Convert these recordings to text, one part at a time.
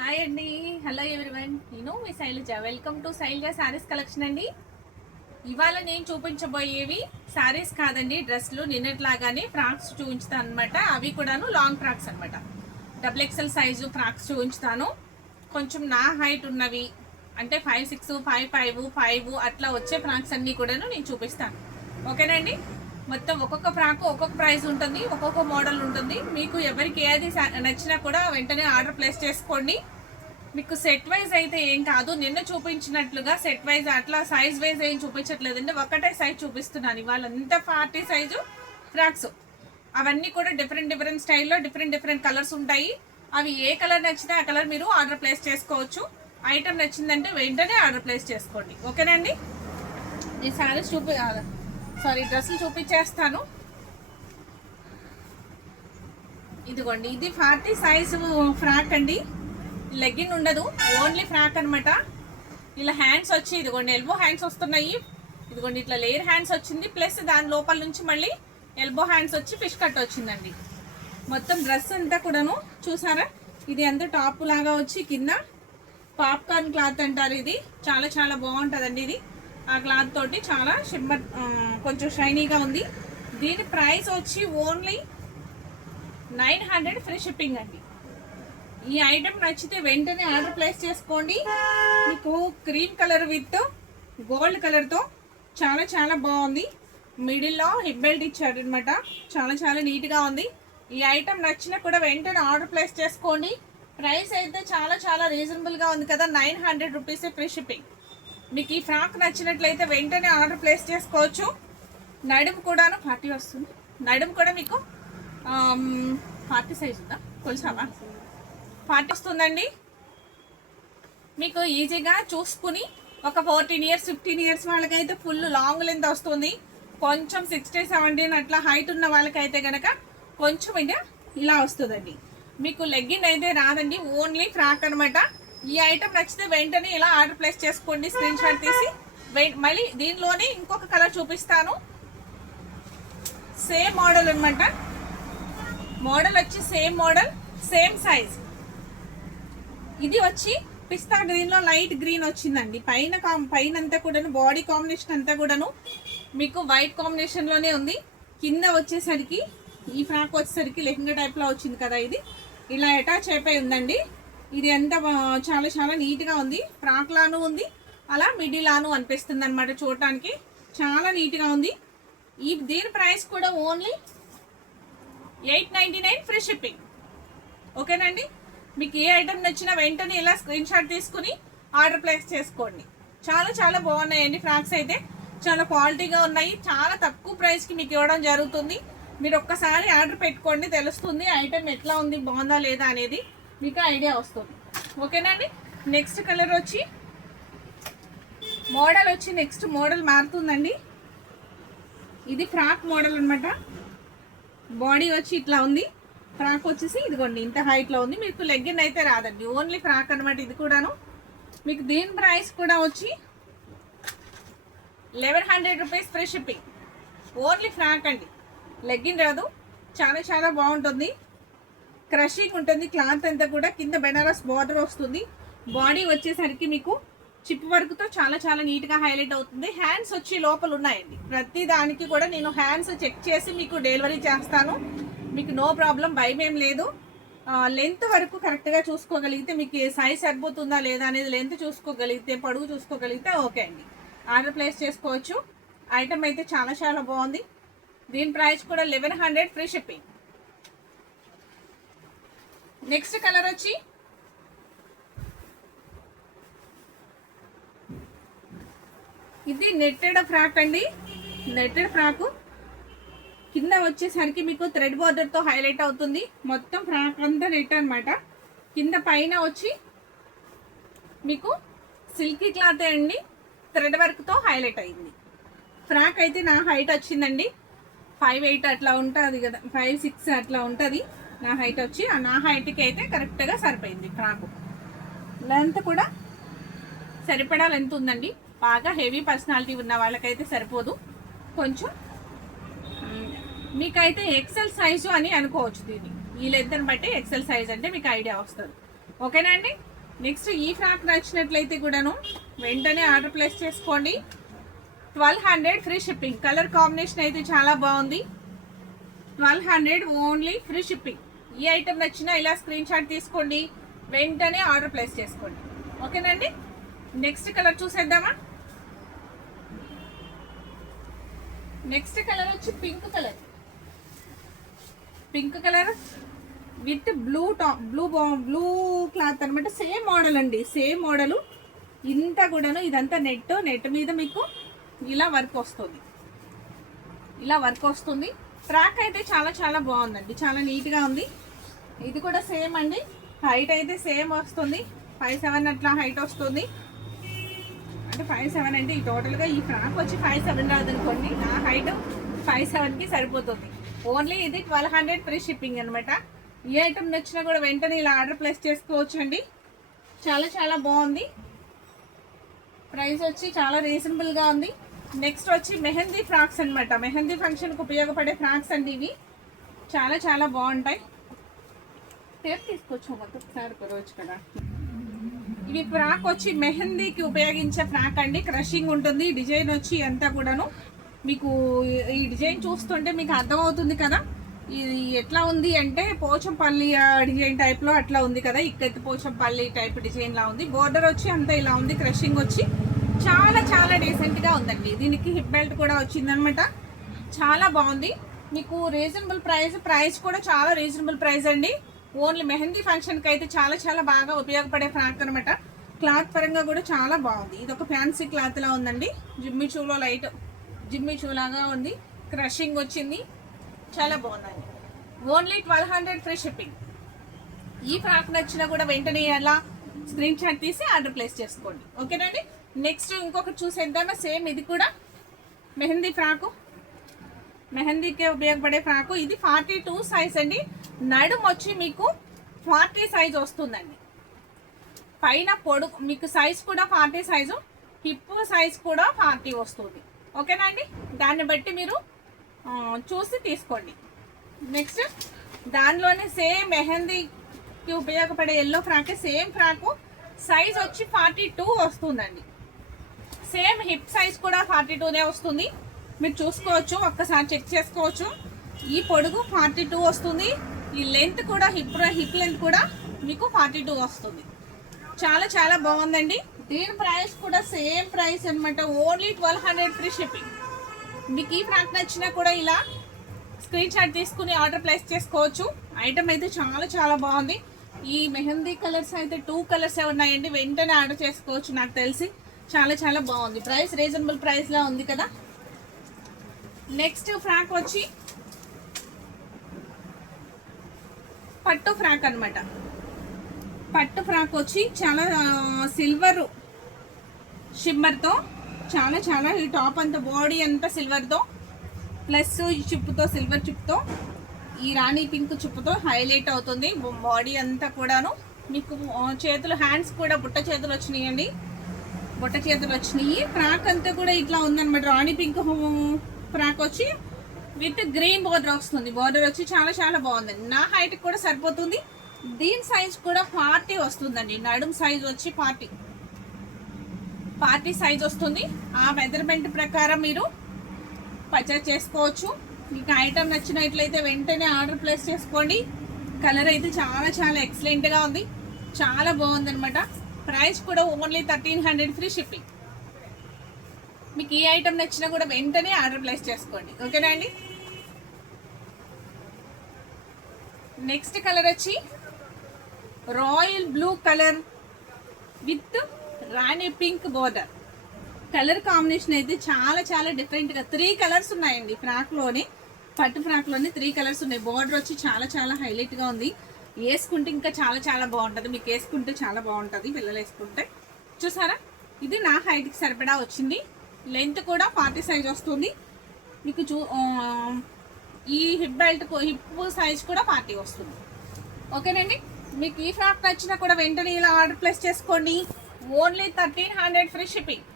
Hi అండి. Hello everyone, నేను మీ Shailaja. Welcome to Shailaja Sarees collection అండి. ఇవాళ నేను చూపించబోయేవి శారీస్ కాదండి, డ్రెస్లు. నిన్నట్లాగానే ఫ్రాక్స్ చూపించుతాను అనమాట. అవి కూడాను లాంగ్ ఫ్రాక్స్ అనమాట. డబుల్ ఎక్సెల్ సైజు ఫ్రాక్స్ చూపించుతాను. కొంచెం నా హైట్ ఉన్నవి అంటే 5'6", 5'5", 5 అట్లా వచ్చే ఫ్రాక్స్ అన్నీ కూడాను నేను చూపిస్తాను. ఓకేనండి. మొత్తం ఒక్కొక్క ఫ్రాక్ ఒక్కొక్క ప్రైస్ ఉంటుంది, ఒక్కొక్క మోడల్ ఉంటుంది. మీకు ఎవరికి ఏది నచ్చినా కూడా వెంటనే ఆర్డర్ ప్లేస్ చేసుకోండి. మీకు సెట్ వైజ్ అయితే ఏం కాదు, నిన్న చూపించినట్లుగా సెట్ వైజ్ అట్లా సైజ్ వైజ్ ఏం చూపించట్లేదండి. ఒకటే సైజ్ చూపిస్తున్నాను ఇవాళ. అంత 40 సైజు ఫ్రాక్స్, అవన్నీ కూడా డిఫరెంట్ స్టైల్లో డిఫరెంట్ కలర్స్ ఉంటాయి. అవి ఏ కలర్ నచ్చితే ఆ కలర్ మీరు ఆర్డర్ ప్లేస్ చేసుకోవచ్చు. ఐటమ్ నచ్చిందంటే వెంటనే ఆర్డర్ ప్లేస్ చేసుకోండి. ఓకేనండి. ఈ శారీస్ డ్రెస్సులు చూపించేస్తాను. ఇదిగోండి, ఇది 40 సైజు ఫ్రాక్ అండి. లెగ్గిన్ ఉండదు, ఓన్లీ ఫ్రాక్ అనమాట. ఇలా హ్యాండ్స్ వచ్చి ఇదిగోండి ఎల్బో హ్యాండ్స్ వస్తున్నాయి. ఇదిగోండి ఇట్లా లేయర్ హ్యాండ్స్ వచ్చింది, ప్లస్ దాని లోపల నుంచి మళ్ళీ ఎల్బో హ్యాండ్స్ వచ్చి ఫిష్ కట్ వచ్చిందండి. మొత్తం డ్రెస్ అంతా కూడాను చూసారా, ఇది అంతా టాప్ లాగా వచ్చి కింద పాప్కార్న్ క్లాత్ అంటారు. ఇది చాలా బాగుంటుందండి. ఇది ఆ క్లాత్ తోటి చాలా షిమ్మర్, కొంచెం షైనీగా ఉంది. దీని ప్రైస్ వచ్చి ఓన్లీ 900 ఫ్రీ షిప్పింగ్ అండి. ఈ ఐటమ్ నచ్చితే వెంటనే ఆర్డర్ ప్లేస్ చేసుకోండి. మీకు క్రీమ్ కలర్ విత్ గోల్డ్ కలర్తో చాలా బాగుంది. మిడిల్లో హిప్ బెల్ట్ ఇచ్చాడు అనమాట. చాలా నీట్గా ఉంది. ఈ ఐటమ్ నచ్చినా కూడా వెంటనే ఆర్డర్ ప్లేస్ చేసుకోండి. ప్రైస్ అయితే చాలా రీజనబుల్గా ఉంది కదా, 900 రూపీస్ ఫ్రీ షిప్పింగ్. మీకు ఈ ఫ్రాక్ నచ్చినట్లయితే వెంటనే ఆర్డర్ ప్లేస్ చేసుకోవచ్చు. నడుము కూడాను 40 వస్తుంది. నడుము కూడా మీకు 40 సైజ్ ఉందా, కొలిసావా? 40 వస్తుందండి. మీకు ఈజీగా చూసుకుని ఒక 14 ఇయర్స్ 15 ఇయర్స్ వాళ్ళకైతే ఫుల్ లాంగ్ లెంత్ వస్తుంది. కొంచెం 16, 17 అట్లా హైట్ ఉన్న వాళ్ళకైతే కనుక కొంచెం ఇలా వస్తుందండి. మీకు లెగ్గిన్ అయితే రాదండి, ఓన్లీ ఫ్రాక్ అనమాట. ఈ ఐటమ్ నచ్చితే వెంటనే ఇలా ఆర్డర్ ప్లేస్ చేసుకోండి. స్క్రీన్ షాట్ తీసి మళ్ళీ దీనిలోనే ఇంకొక కలర్ చూపిస్తాను. సేమ్ మోడల్ అనమాట. మోడల్ వచ్చి సేమ్ మోడల్, సేమ్ సైజ్. ఇది వచ్చి పిస్తా గ్రీన్ లో లైట్ గ్రీన్ వచ్చిందండి. పైన అంతా కూడాను బాడీ కాంబినేషన్ అంతా కూడాను మీకు వైట్ కాంబినేషన్ లోనే ఉంది. కింద వచ్చేసరికి ఈ ఫ్రాక్ వచ్చేసరికి లెహంగా టైప్ లో వచ్చింది కదా, ఇది ఇలా అటాచ్ అయిపోయి ఉందండి. ఇది ఎంత చాలా నీట్గా ఉంది. ఫ్రాక్ లాను ఉంది, అలా మిడిల్ లాను అనిపిస్తుంది అనమాట. చూడటానికి చాలా నీట్గా ఉంది. దీని ప్రైస్ కూడా ఓన్లీ 899 ఫ్రీ షిప్పింగ్. ఓకేనండి. మీకు ఏ ఐటమ్ నచ్చినా వెంటనే ఇలా స్క్రీన్ షాట్ తీసుకుని ఆర్డర్ ప్లేస్ చేసుకోండి. చాలా బాగున్నాయండి. ఫ్రాక్స్ అయితే చాలా క్వాలిటీగా ఉన్నాయి. చాలా తక్కువ ప్రైస్కి మీకు ఇవ్వడం జరుగుతుంది. మీరు ఒక్కసారి ఆర్డర్ పెట్టుకోండి, తెలుస్తుంది ఐటమ్ ఎట్లా ఉంది, బాగుందా లేదా అనేది మీకు ఐడియా వస్తుంది. ఓకేనండి. నెక్స్ట్ కలర్ వచ్చి నెక్స్ట్ మోడల్ మారుతుందండి. ఇది ఫ్రాక్ మోడల్ అనమాట. బాడీ వచ్చి ఇట్లా ఉంది. ఫ్రాక్ వచ్చేసి ఇదిగోండి ఇంత హైట్లో ఉంది. మీకు లెగ్గిన్ అయితే రాదండి, ఓన్లీ ఫ్రాక్ అనమాట. ఇది కూడాను మీకు దీని ప్రైస్ కూడా వచ్చి 1100 rupees free shipping. Only frock అండి, లెగ్గిన్ రాదు. చాలా బాగుంటుంది. క్రషింగ్ ఉంటుంది క్లాత్ అంతా కూడా. కింద బెనారస్ బార్డర్ వస్తుంది. బాడీ వచ్చేసరికి మీకు చిప్ వర్క్తో చాలా నీట్గా హైలైట్ అవుతుంది. హ్యాండ్స్ వచ్చి లోపల ఉన్నాయండి. ప్రతి దానికి కూడా నేను హ్యాండ్స్ చెక్ చేసి మీకు డెలివరీ చేస్తాను. మీకు నో ప్రాబ్లం, భయం ఏం లేదు. లెంత్ వరకు కరెక్ట్గా చూసుకోగలిగితే, మీకు సైజ్ సరిపోతుందా లేదా అనేది లెంత్ చూసుకోగలిగితే, పొడవు చూసుకోగలిగితే ఓకే అండి, ఆర్డర్ ప్లేస్ చేసుకోవచ్చు. ఐటమ్ అయితే చాలా బాగుంది. దీని ప్రైస్ కూడా 1100 ఫ్రీ షిప్పింగ్. నెక్స్ట్ కలర్ వచ్చి ఇది నెట్టెడ్ ఫ్రాక్ అండి. నెట్టెడ్ ఫ్రాక్ కింద వచ్చేసరికి మీకు థ్రెడ్ బార్డర్తో హైలైట్ అవుతుంది. మొత్తం ఫ్రాక్ అంతా నెట్ అనమాట. కింద పైన వచ్చి మీకు సిల్కీ క్లాత్ అండి, థ్రెడ్ వర్క్తో హైలైట్ అయింది. ఫ్రాక్ అయితే నా హైట్ వచ్చిందండి 5'8" అట్లా ఉంటుంది కదా, 5'6" అట్లా ఉంటుంది నా హైట్ వచ్చి. నా హైట్కి అయితే కరెక్ట్గా సరిపోయింది. ఫ్రాక్ లెంత్ కూడా సరిపడా లెంత్ ఉందండి. బాగా హెవీ పర్సనాలిటీ ఉన్న వాళ్ళకైతే సరిపోదు. కొంచెం మీకైతే ఎక్సెల్ సైజు అని అనుకోవచ్చు. దీన్ని ఈ లెంత్ని బట్టి ఎక్సెల్ సైజ్ అంటే మీకు ఐడియా వస్తుంది. ఓకేనా అండి. నెక్స్ట్ ఈ ఫ్రాక్ నచ్చినట్లయితే కూడాను వెంటనే ఆర్డర్ ప్లేస్ చేసుకోండి. 1200 ఫ్రీ షిప్పింగ్. కలర్ కాంబినేషన్ అయితే చాలా బాగుంది. 1200 ఓన్లీ ఫ్రీ షిప్పింగ్. ఈ ఐటమ్ నచ్చినా ఇలా స్క్రీన్ షాట్ తీసుకోండి, వెంటనే ఆర్డర్ ప్లేస్ చేసుకోండి. ఓకేనండి. నెక్స్ట్ కలర్ చూసేద్దామా. నెక్స్ట్ కలర్ వచ్చి pink colour. Pink colour with blue top, blue cloth అనమాట. సేమ్ మోడల్ అండి, సేమ్ మోడలు. ఇంత కూడాను ఇదంతా నెట్ మీద మీకు ఇలా వర్క్ వస్తుంది. ఇలా వర్క్ వస్తుంది. ఫ్రాక్ అయితే చాలా చాలా బాగుందండి, చాలా నీట్గా ఉంది. ఇది కూడా సేమ్ అండి. హైట్ అయితే సేమ్ వస్తుంది, 5'7" అట్లా హైట్ వస్తుంది. అంటే 5'7" అంటే ఈ టోటల్గా ఈ ఫ్రాక్ వచ్చి 5'7" రాదనుకోండి. నా హైట్ 5'7"కి సరిపోతుంది. ఓన్లీ ఇది 1200 ఫ్రీ షిప్పింగ్ అనమాట. ఈ ఐటమ్ నచ్చినా కూడా వెంటనే ఇలా ఆర్డర్ ప్లేస్ చేసుకోవచ్చు అండి. చాలా చాలా బాగుంది. ప్రైస్ వచ్చి చాలా రీజనబుల్గా ఉంది. నెక్స్ట్ వచ్చి మెహందీ ఫ్రాక్స్ అనమాట. మెహందీ ఫంక్షన్కి ఉపయోగపడే ఫ్రాక్స్ అండి ఇవి. చాలా చాలా బాగుంటాయి. టేప్ తీసుకోవచ్చు ఒకసారి రోజు కదా. ఇవి ఫ్రాక్ వచ్చి మెహందీకి ఉపయోగించే ఫ్రాక్ అండి. క్రషింగ్ ఉంటుంది. డిజైన్ వచ్చి అంతా కూడాను మీకు ఈ డిజైన్ చూస్తుంటే మీకు అర్థమవుతుంది కదా ఇది ఎట్లా ఉంది అంటే పోచంపల్లి డిజైన్ టైప్లో అట్లా ఉంది కదా. ఇక్కడైతే పోచంపల్లి టైప్ డిజైన్ లా ఉంది. బోర్డర్ వచ్చి అంతా ఇలా ఉంది. క్రషింగ్ వచ్చి చాలా చాలా డీసెంట్గా ఉందండి. దీనికి హిప్ బెల్ట్ కూడా వచ్చిందనమాట. చాలా బాగుంది. మీకు రీజనబుల్ ప్రైస్ కూడా చాలా రీజనబుల్ ప్రైస్ అండి. ఓన్లీ మెహందీ ఫంక్షన్కి అయితే చాలా చాలా బాగా ఉపయోగపడే ఫ్రాక్ అనమాట. క్లాత్ పరంగా కూడా చాలా బాగుంది. ఇది ఒక ఫ్యాన్సీ క్లాత్ లా ఉందండి. జిమ్మి చూలో లైట్ జిమ్మి చూ లాగా ఉంది. క్రషింగ్ వచ్చింది. చాలా బాగుందండి. Only 1200 free shipping. ఈ ఫ్రాక్ నచ్చినా కూడా వెంటనే అలా స్క్రీన్ షాట్ తీసి ఆర్డర్ ప్లేస్ చేసుకోండి. ఓకేనండి. నెక్స్ట్ ఇంకొకటి చూసేద్దామా. సేమ్ ఇది కూడా మెహందీ ఫ్రాకు, మెహందీకే ఉపయోగపడే ఫ్రాకు. ఇది 42 సైజ్ అండి. నడుము వచ్చి మీకు 40 సైజ్ వస్తుందండి. పైన పొడుగు మీకు సైజ్ కూడా 40 సైజు, హిప్ సైజ్ కూడా 40 వస్తుంది. ఓకేనా అండి. దాన్ని బట్టి మీరు చూసి తీసుకోండి. నెక్స్ట్ దానిలోనే సేమ్ మెహందీకి ఉపయోగపడే yellow frock, same frock size వచ్చి 42 వస్తుందండి. సేమ్ హిప్ సైజ్ కూడా 42నే వస్తుంది. మీరు చూసుకోవచ్చు, ఒక్కసారి చెక్ చేసుకోవచ్చు. ఈ పొడుగు 42 వస్తుంది. ఈ లెంత్ కూడా హిప్ లెంత్ కూడా మీకు 42 వస్తుంది. చాలా చాలా బాగుందండి. దీని ప్రైస్ కూడా సేమ్ ప్రైస్ అనమాట. Only 1200 free shipping. మీకు ఈ ఫ్రాక్ నచ్చినా కూడా ఇలా స్క్రీన్ షాట్ తీసుకుని ఆర్డర్ ప్లేస్ చేసుకోవచ్చు. ఐటమ్ అయితే చాలా చాలా బాగుంది. ఈ మెహందీ కలర్స్ అయితే 2 కలర్స్ ఉన్నాయండి. వెంటనే ఆర్డర్ చేసుకోవచ్చు. నాకు తెలిసి చాలా చాలా బాగుంది. ప్రైస్ రీజనబుల్ ప్రైస్లా ఉంది కదా. నెక్స్ట్ ఫ్రాక్ వచ్చి పట్టు ఫ్రాక్ అనమాట. పట్టు ఫ్రాక్ వచ్చి చాలా సిల్వర్ షిమ్మర్తో చాలా చాలా ఈ టాప్ అంతా బాడీ అంతా సిల్వర్తో ప్లస్ ఈ చిప్పుతో సిల్వర్ చిప్తో ఈ రాణి పింక్ చిప్పుతో హైలైట్ అవుతుంది. బాడీ అంతా కూడాను మీకు చేతులు హ్యాండ్స్ కూడా బుట్ట చేతులు వచ్చినాయండి. బుట్ట చేతులు వచ్చినాయి. ఫ్రాక్ అంతా కూడా ఇట్లా ఉందన్నమాట. రాణి పింక్ ఫ్రాక్ వచ్చి విత్ గ్రీన్ బోర్డర్ వస్తుంది. బోర్డర్ వచ్చి చాలా చాలా బాగుందండి. నా హైట్ కూడా సరిపోతుంది. దీని సైజ్ కూడా 40 వస్తుందండి. నడుము సైజ్ వచ్చి 40 సైజ్ వస్తుంది. ఆ మెజర్మెంట్ ప్రకారం మీరు పర్చేస్ చేసుకోవచ్చు. మీకు ఐటమ్ నచ్చినట్లయితే వెంటనే ఆర్డర్ ప్లేస్ చేసుకోండి. కలర్ అయితే చాలా చాలా ఎక్సలెంట్గా ఉంది. చాలా బాగుంది అనమాట. ప్రైస్ కూడా ఓన్లీ 1300 ఫ్రీ షిప్పింగ్. మీకు ఈ ఐటమ్ నచ్చినా కూడా వెంటనే ఆర్డర్ ప్లేస్ చేసుకోండి. ఓకేనా అండి. నెక్స్ట్ కలర్ వచ్చి royal blue colour with Rani pink border. Colour combination అయితే చాలా చాలా డిఫరెంట్గా 3 కలర్స్ ఉన్నాయండి ఫ్రాక్లోనే. పట్టు ఫ్రాక్లోనే 3 కలర్స్ ఉన్నాయి. బోర్డర్ వచ్చి చాలా చాలా హైలైట్గా ఉంది. వేసుకుంటే ఇంకా చాలా చాలా బాగుంటుంది. మీకు వేసుకుంటే చాలా బాగుంటుంది. పిల్లలు వేసుకుంటే చూసారా. ఇది నా హైట్కి సరిపడా వచ్చింది. లెంత్ కూడా 40 సైజ్ వస్తుంది. మీకు ఈ హిప్ బెల్ట్ హిప్ సైజ్ కూడా 40 వస్తుంది. ఓకేనండి. మీకు ఈ ఫ్రాక్ నచ్చినా కూడా వెంటనే ఇలా ఆర్డర్ ప్లేస్ చేసుకోండి. Only 1300 free shipping.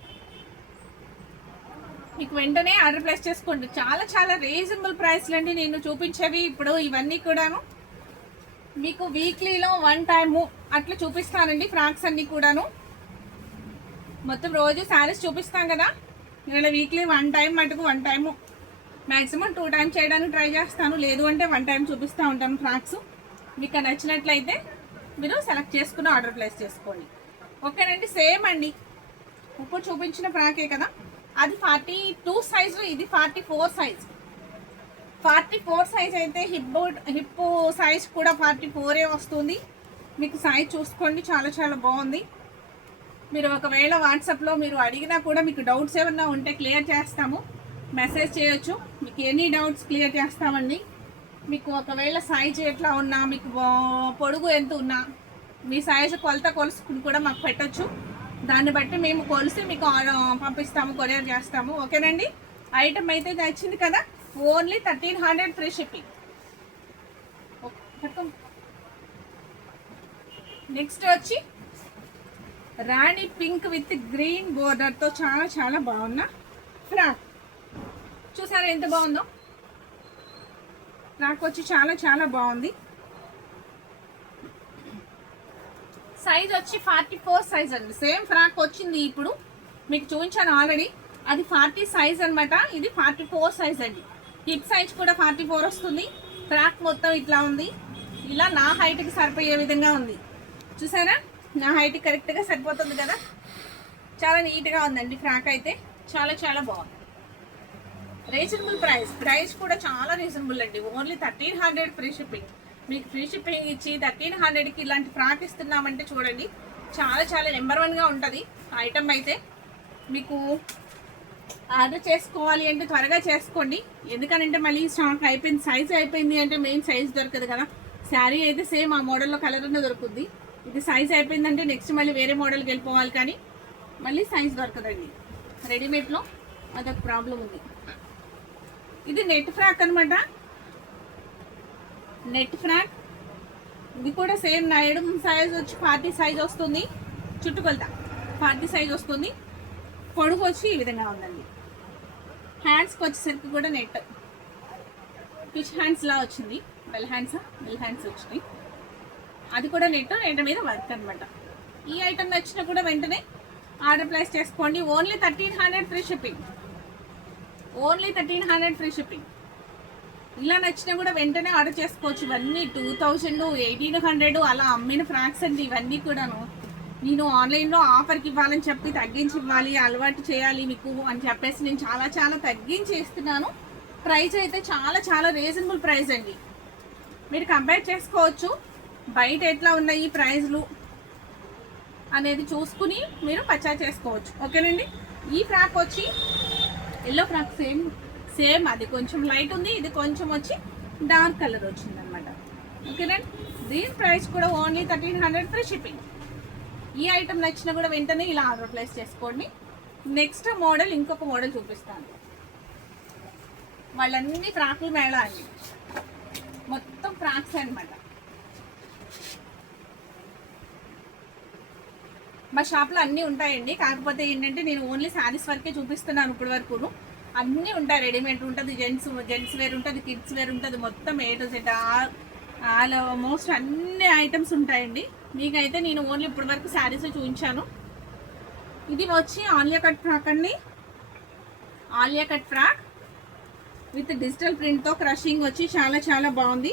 మీకు వెంటనే ఆర్డర్ ప్లేస్ చేసుకోండి. చాలా చాలా రీజనబుల్ ప్రైస్లు అండి నేను చూపించేవి ఇప్పుడు ఇవన్నీ కూడాను. మీకు వీక్లీలో 1 టైము అట్లా చూపిస్తానండి ఫ్రాక్స్ అన్నీ కూడాను. మొత్తం రోజు శారీస్ చూపిస్తాం కదా, నేను వీక్లీ 1 టైం మటుకు 1 టైము మ్యాక్సిమం 2 టైమ్స్ చేయడానికి ట్రై చేస్తాను. లేదు అంటే 1 టైం చూపిస్తూ ఉంటాను ఫ్రాక్స్. మీకు నచ్చినట్లయితే మీరు సెలెక్ట్ చేసుకుని ఆర్డర్ ప్లేస్ చేసుకోండి. ఓకేనండి. సేమ్ అండి, ఇప్పుడు చూపించిన ఫ్రాకే కదా, అది 42 సైజు, ఇది 44 సైజ్. 44 సైజ్ అయితే హిప్ సైజ్ కూడా 44 వస్తుంది. మీకు సైజ్ చూసుకోండి, చాలా చాలా బాగుంది. మీరు ఒకవేళ వాట్సాప్లో మీరు అడిగినా కూడా మీకు డౌట్స్ ఏమన్నా ఉంటే క్లియర్ చేస్తాము, మెసేజ్ చేయొచ్చు. మీకు ఎనీ డౌట్స్ క్లియర్ చేస్తామండి. మీకు ఒకవేళ సైజ్ ఎట్లా ఉన్నా, మీకు పొడుగు ఎంత ఉన్నా, మీ సైజు కొలత కొలుసుకుని కూడా మాకు పెట్టచ్చు. దాన్ని బట్టి మేము కొలిసి మీకు పంపిస్తాము, కొరియర్ చేస్తాము. ఓకేనండి. ఐటమ్ అయితే నచ్చింది కదా, ఓన్లీ 1300 ఫ్రీ షిప్పింగ్. నెక్స్ట్ వచ్చి రాణి పింక్ విత్ గ్రీన్ బోర్డర్తో చాలా చాలా బాగున్న ఫ్రాక్. చూసారా ఎంత బాగుందో? ఫ్రాక్ వచ్చి చాలా చాలా బాగుంది. సైజ్ వచ్చి 44 సైజ్ అండి. సేమ్ ఫ్రాక్ వచ్చింది ఇప్పుడు మీకు చూపించాను ఆల్రెడీ, అది 40 సైజ్ అనమాట. ఇది 44 సైజ్ అండి. హిప్ సైజ్ కూడా 44 వస్తుంది. ఫ్రాక్ మొత్తం ఇట్లా ఉంది, ఇలా నా హైట్కి సరిపోయే విధంగా ఉంది. చూసారా, నా హైట్ కరెక్ట్గా సరిపోతుంది కదా. చాలా నీట్గా ఉందండి ఫ్రాక్ అయితే, చాలా చాలా బాగుంది. రీజనబుల్ ప్రైస్ కూడా చాలా రీజనబుల్ అండి. Only 1300 free shipping. మీకు ఫ్రీ షిప్పింగ్ ఇచ్చి 1300కి ఇలాంటి ఫ్రాక్ ఇస్తున్నామంటే చూడండి, చాలా చాలా నెంబర్ 1గా ఉంటుంది ఐటమ్ అయితే. మీకు ఆర్డర్ చేసుకోవాలి అంటే త్వరగా చేసుకోండి, ఎందుకనంటే మళ్ళీ స్టాక్ అయిపోయింది, సైజ్ అయిపోయింది అంటే మెయిన్ సైజ్ దొరకదు కదా. శారీ అయితే సేమ్ ఆ మోడల్లో కలర్ ఉన్న దొరుకుద్ది. ఇది సైజ్ అయిపోయిందంటే నెక్స్ట్ మళ్ళీ వేరే మోడల్కి వెళ్ళిపోవాలి, కానీ మళ్ళీ సైజ్ దొరకదండి. రెడీమేడ్లో అదొక ప్రాబ్లం ఉంది. ఇది నెట్ ఫ్రాక్ అనమాట. నెట్ ఫ్రాక్ ఇది కూడా సేమ్ నైడం సైజ్ వచ్చి 40 సైజ్ వస్తుంది. చుట్టుకొలత 40 సైజ్ వస్తుంది. పొడుగు వచ్చి ఈ విధంగా ఉందండి. హ్యాండ్స్కి వచ్చేసరికి కూడా నెట్ ఫిష్ హ్యాండ్స్లా వచ్చింది. బెల్ హ్యాండ్స్ వచ్చినాయి. అది కూడా నెట్ మీద వర్క్ అనమాట. ఈ ఐటమ్ నచ్చినా కూడా వెంటనే ఆర్డర్ ప్లేస్ చేసుకోండి. Only 1300 free shipping. Only 1300 free shipping. ఇలా నచ్చినా కూడా వెంటనే ఆర్డర్ చేసుకోవచ్చు. ఇవన్నీ 2000, 1800 అలా అమ్మిన ఫ్రాక్స్ అండి ఇవన్నీ కూడాను. నేను ఆన్లైన్లో ఆఫర్కి ఇవ్వాలని చెప్పి తగ్గించి ఇవ్వాలి, అలవాటు చేయాలి మీకు అని చెప్పేసి నేను చాలా చాలా తగ్గించి ఇస్తున్నాను. ప్రైస్ అయితే చాలా చాలా రీజనబుల్ ప్రైస్ అండి. మీరు కంపేర్ చేసుకోవచ్చు బయట ఎట్లా ఉన్నాయి ప్రైజ్లు అనేది చూసుకుని మీరు పర్చేస్ చేసుకోవచ్చు. ఓకేనండి. ఈ ఫ్రాక్ వచ్చి ఎల్లో ఫ్రాక్ సేమ్ అది కొంచెం లైట్ ఉంది, ఇది కొంచెం వచ్చి డార్క్ కలర్ వచ్చింది అనమాట. ఓకేనండి. దీని ప్రైస్ కూడా ఓన్లీ 1300 ఫ్రీ షిప్పింగ్. ఈ ఐటమ్ నచ్చినా కూడా వెంటనే ఇలా ఆర్డర్ ప్లేస్ చేసుకోండి. నెక్స్ట్ మోడల్ ఇంకొక మోడల్ చూపిస్తాను. వాళ్ళన్నీ ఫ్రాకులు మేళ అండి, మొత్తం ఫ్రాక్స్ అనమాట. మా షాప్లో అన్నీ ఉంటాయండి, కాకపోతే ఏంటంటే నేను ఓన్లీ శారీస్ వరకే చూపిస్తున్నాను ఇప్పటి వరకును. అన్నీ ఉంటాయి, రెడీమేడ్ ఉంటుంది, జెంట్స్ వేర్ ఉంటుంది, కిడ్స్ వేర్ ఉంటుంది, మొత్తం A to Z ఆల్మోస్ట్ అన్ని ఐటమ్స్ ఉంటాయండి. మీకైతే నేను ఓన్లీ ఇప్పటి వరకు శారీస్ చూపించాను. ఇది వచ్చి ఆలియా కట్ ఫ్రాక్ అండి. Alia cut frock with digital ప్రింట్తో క్రషింగ్ వచ్చి చాలా చాలా బాగుంది,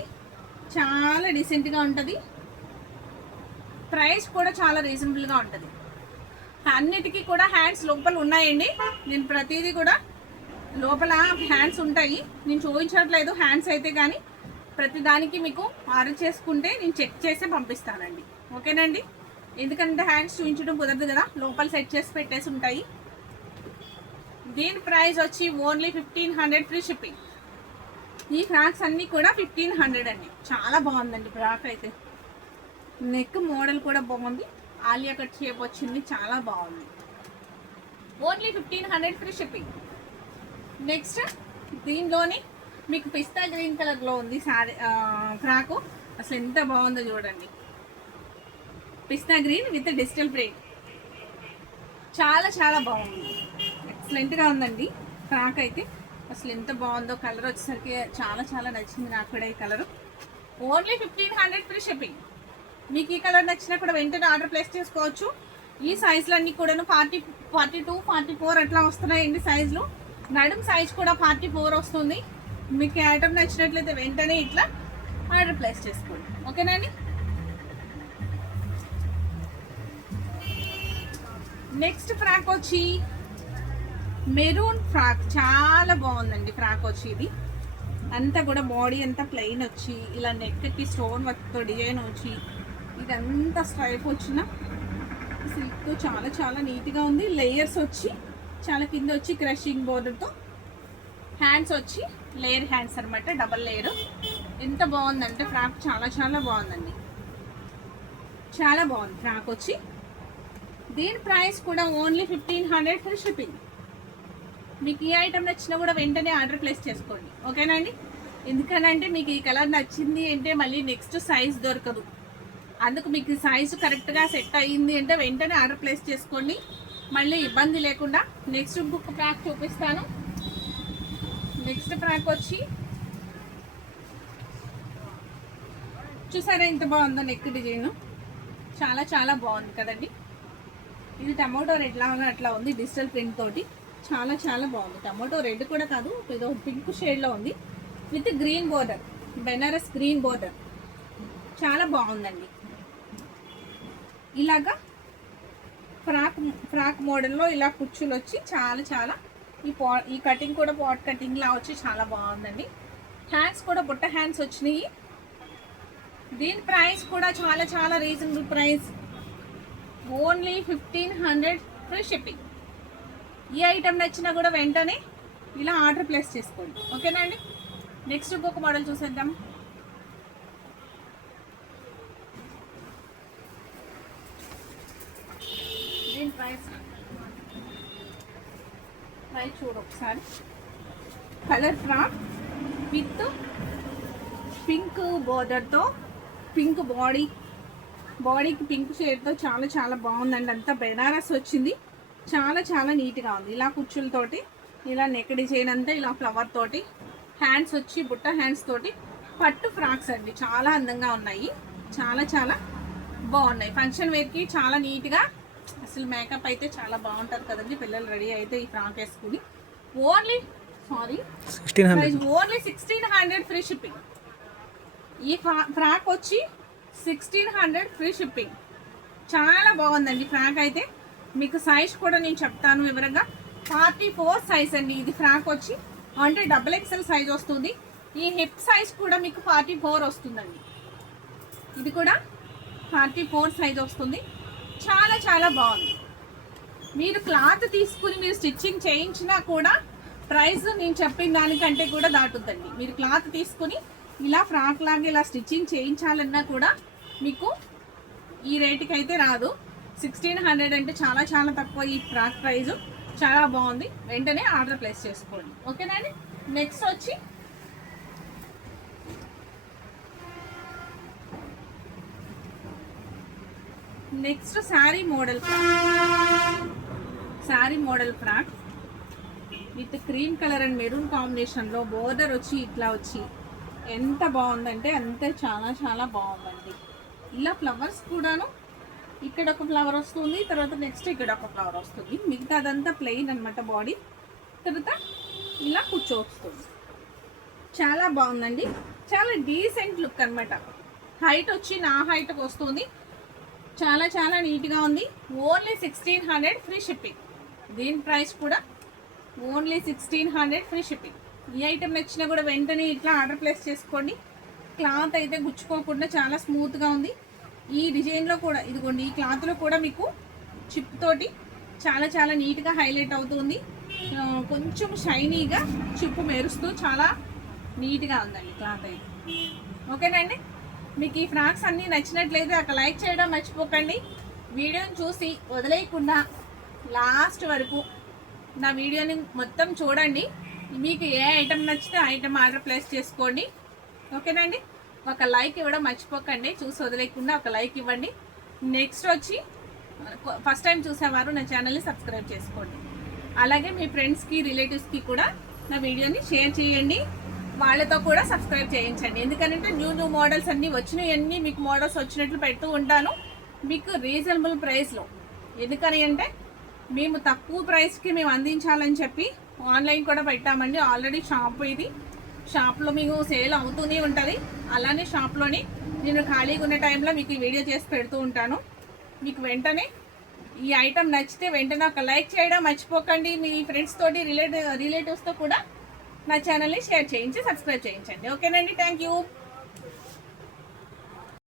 చాలా డీసెంట్గా ఉంటుంది. ప్రైస్ కూడా చాలా రీజనబుల్గా ఉంటుంది. అన్నిటికీ కూడా హ్యాండ్స్ లోపల ఉన్నాయండి. నేను ప్రతిదీ కూడా లోపల హ్యాండ్స్ ఉంటాయి, నేను చూపించట్లేదు హ్యాండ్స్ అయితే, కానీ ప్రతిదానికి మీకు ఆర్డర్ చేసుకుంటే నేను చెక్ చేసి పంపిస్తానండి. ఓకేనండి. ఎందుకంటే హ్యాండ్స్ చూపించడం కుదరదు కదా, లోపల సెట్ చేసి పెట్టేసి ఉంటాయి. దీని ప్రైస్ వచ్చి ఓన్లీ 1500 ఫ్రీ షిప్పింగ్. ఈ ఫ్రాక్స్ అన్నీ కూడా 1500 అండి. చాలా బాగుందండి ఫ్రాక్ అయితే. నెక్ మోడల్ కూడా బాగుంది, ఆలియా కట్ షేప్ వచ్చింది, చాలా బాగుంది. Only 1500 free shipping. నెక్స్ట్ దీనిలోని మీకు పిస్తా గ్రీన్ కలర్లో ఉంది సారీ ఫ్రాకు. అసలు ఎంత బాగుందో చూడండి. పిస్తా గ్రీన్ విత్ డిజిటల్ ప్రింట్, చాలా చాలా బాగుంది, ఎక్సలెంట్గా ఉందండి ఫ్రాక్ అయితే. అసలు ఎంత బాగుందో, కలర్ వచ్చేసరికి చాలా చాలా నచ్చింది నాకు కూడా ఈ కలరు. Only 1500 free shipping. మీకు ఈ కలర్ నచ్చినా కూడా వెంటనే ఆర్డర్ ప్లేస్ చేసుకోవచ్చు. ఈ సైజులన్నీ కూడాను 42, 44 అట్లా వస్తున్నాయండి సైజులు. నడుం సైజ్ కూడా 44 వస్తుంది. మీకు ఐటమ్ నచ్చినట్లయితే వెంటనే ఇట్లా ఆర్డర్ ప్లేస్ చేసుకోండి. ఓకేనండి. నెక్స్ట్ ఫ్రాక్ వచ్చి మెరూన్ ఫ్రాక్. చాలా బాగుందండి ఫ్రాక్ వచ్చి. ఇది అంతా కూడా బాడీ అంతా ప్లెయిన్ వచ్చి ఇలా నెక్కి స్టోన్ వర్క్తో డిజైన్ వచ్చి ఇదంతా స్ట్రైప్ వచ్చిన సిల్క్తో చాలా చాలా నీట్గా ఉంది. లేయర్స్ వచ్చి చాలా కింద వచ్చి క్రషింగ్ బోర్డర్తో హ్యాండ్స్ వచ్చి లేయర్ హ్యాండ్స్ అనమాట, డబల్ లేయర్. ఎంత బాగుందంటే ఫ్రాక్ చాలా చాలా బాగుందండి. చాలా బాగుంది ఫ్రాక్ వచ్చి. దీని ప్రైస్ కూడా ఓన్లీ 1500 ఫ్రీ షిప్పింగ్. మీకు ఈ ఐటమ్ నచ్చినా కూడా వెంటనే ఆర్డర్ ప్లేస్ చేసుకోండి. ఓకేనండి. ఎందుకనంటే మీకు ఈ కలర్ నచ్చింది అంటే మళ్ళీ నెక్స్ట్ సైజ్ దొరకదు. అందుకు మీకు సైజు కరెక్ట్గా సెట్ అయ్యింది అంటే వెంటనే ఆర్డర్ ప్లేస్ చేసుకోండి, మళ్ళీ ఇబ్బంది లేకుండా. నెక్స్ట్ ఇంకొక ఫ్రాక్ చూపిస్తాను. నెక్స్ట్ ఫ్రాక్ వచ్చి చూసారా ఎంత బాగుందో నెక్ డిజైన్. చాలా చాలా బాగుంది కదండి. ఇది టమాటో రెడ్ లాగా అట్లా ఉంది డిజిటల్ ప్రింట్ తోటి. చాలా చాలా బాగుంది. టమాటో రెడ్ కూడా కాదు, ఏదో పింక్ షేడ్లో ఉంది with green border, Banaras green border. చాలా బాగుందండి. ఇలాగా ఫ్రాక్ మోడల్లో ఇలా కుచ్చులు వచ్చి చాలా చాలా ఈ కటింగ్ కూడా పాట్ కటింగ్ లా వచ్చి చాలా బాగుందండి. హ్యాండ్స్ కూడా బుట్ట హ్యాండ్స్ వచ్చినాయి. దీని ప్రైస్ కూడా చాలా చాలా reasonable price, only 1500 free shipping. ఈ ఐటమ్ నచ్చినా కూడా వెంటనే ఇలా ఆర్డర్ ప్లేస్ చేసుకోండి. ఓకేనా అండి. నెక్స్ట్ ఇంకొక మోడల్ చూసేద్దాం. దీని ప్రైస్ చూడు ఒకసారి. కలర్ ఫ్రాక్ విత్ పింక్ బోర్డర్తో, పింక్ బాడీకి పింక్ షేడ్తో చాలా చాలా బాగుందండి. అంతా బెనారస్ వచ్చింది. చాలా చాలా నీట్గా ఉంది. ఇలా కుచ్చులతోటి ఇలా నెక్ డిజైన్ అంతా ఇలా ఫ్లవర్ తోటి, హ్యాండ్స్ వచ్చి బుట్ట హ్యాండ్స్ తోటి పట్టు ఫ్రాక్స్ అండి. చాలా అందంగా ఉన్నాయి. చాలా చాలా బాగున్నాయి. ఫంక్షన్ వేర్కి చాలా నీట్గా, అసలు మేకప్ అయితే చాలా బాగుంటుంది కదండి. పిల్లలు రెడీ అయితే ఈ ఫ్రాక్ వేసుకుని ఓన్లీ 1600 ఫ్రీ షిప్పింగ్. ఈ ఫ్రాక్ వచ్చి 1600 ఫ్రీ షిప్పింగ్. చాలా బాగుందండి ఫ్రాక్ అయితే. మీకు సైజ్ కూడా నేను చెప్తాను వివరంగా. 44 సైజ్ అండి ఇది ఫ్రాక్ వచ్చి, అంటే XXL సైజ్ వస్తుంది. ఈ హిప్ సైజ్ కూడా మీకు 44 వస్తుందండి. ఇది కూడా 44 సైజ్ వస్తుంది. చాలా చాలా బాగుంది. మీరు క్లాత్ తీసుకుని మీరు స్టిచ్చింగ్ చేయించినా కూడా ప్రైస్ నేను చెప్పిన దానికంటే కూడా దాటుద్దండి. మీరు క్లాత్ తీసుకుని ఇలా ఫ్రాక్ లాగా ఇలా స్టిచ్చింగ్ చేయించాలన్నా కూడా మీకు ఈ రేటుకి అయితే రాదు. 1600 అంటే చాలా చాలా తక్కువ ఈ ఫ్రాక్ ప్రైజు. చాలా బాగుంది. వెంటనే ఆర్డర్ ప్లేస్ చేసుకోండి. ఓకేనా అండి. నెక్స్ట్ వచ్చి sari model frock with cream colour and maroon కాంబినేషన్లో బోర్డర్ వచ్చి ఇట్లా వచ్చి ఎంత బాగుందంటే అంతే చాలా చాలా బాగుందండి. ఇలా ఫ్లవర్స్ కూడాను, ఇక్కడ ఒక ఫ్లవర్ వస్తుంది, తర్వాత నెక్స్ట్ ఇక్కడ ఒక ఫ్లవర్ వస్తుంది. మిగతా అదంతా ప్లెయిన్ అనమాట బాడీ. తర్వాత ఇలా కూర్చో వస్తుంది. చాలా బాగుందండి. చాలా డీసెంట్ లుక్ అనమాట. హైట్ వచ్చి నా హైట్కి వస్తుంది. చాలా చాలా నీట్గా ఉంది. Only 1600 free shipping. దీని ప్రైస్ కూడా ఓన్లీ 1600 ఫ్రీ షిప్పింగ్. ఈ ఐటెం నచ్చినా కూడా వెంటనే ఇట్లా ఆర్డర్ ప్లేస్ చేసుకోండి. క్లాత్ అయితే గుచ్చుకోకుండా చాలా స్మూత్గా ఉంది. ఈ డిజైన్లో కూడా ఇదిగోండి, ఈ క్లాత్లో కూడా మీకు చిప్ తోటి చాలా చాలా నీట్గా హైలైట్ అవుతుంది. కొంచెం షైనీగా చిప్పు మెరుస్తూ చాలా నీట్గా ఉందండి క్లాత్ అయితే. ఓకేనండి. మీకు ఈ ఫ్రాక్స్ అన్నీ నచ్చినట్లయితే అక్కడ లైక్ చేయడం మర్చిపోకండి. వీడియోని చూసి వదిలేయకుండా లాస్ట్ వరకు నా వీడియోని మొత్తం చూడండి. మీకు ఏ ఐటెం నచ్చితే ఐటెం ఆర్డర్ ప్లేస్ చేసుకోండి. ఓకేనండి. ఒక లైక్ ఇవ్వడం మర్చిపోకండి. చూసి వదిలేయకుండా ఒక లైక్ ఇవ్వండి. నెక్స్ట్ వచ్చి ఫస్ట్ టైం చూసేవారు నా ఛానల్ని సబ్స్క్రైబ్ చేసుకోండి. అలాగే మీ ఫ్రెండ్స్కి రిలేటివ్స్కి కూడా నా వీడియోని షేర్ చేయండి. వాళ్ళతో కూడా సబ్స్క్రైబ్ చేయించండి. ఎందుకంటే న్యూ మోడల్స్ అన్నీ వచ్చినాయన్నీ మీకు మోడల్స్ వచ్చినట్లు పెడుతూ ఉంటాను మీకు రీజనబుల్ ప్రైస్లో. ఎందుకని అంటే మేము తక్కువ ప్రైస్కి మేము అందించాలని చెప్పి ఆన్లైన్ కూడా పెట్టామండి. ఆల్రెడీ షాప్ ఇది, షాప్లో మీకు సేల్ అవుతూనే ఉంటుంది. అలానే షాప్లోని నేను ఖాళీగా ఉన్న టైంలో మీకు ఈ వీడియో చేసి పెడుతూ ఉంటాను. మీకు వెంటనే ఈ ఐటమ్ నచ్చితే వెంటనే ఒక లైక్ చేయడం మర్చిపోకండి. మీ ఫ్రెండ్స్ తోటి రిలేటివ్స్తో కూడా నా ఛానల్ని షేర్ చేయించి సబ్స్క్రైబ్ చేయించండి. ఓకేనండి, థ్యాంక్ యూ.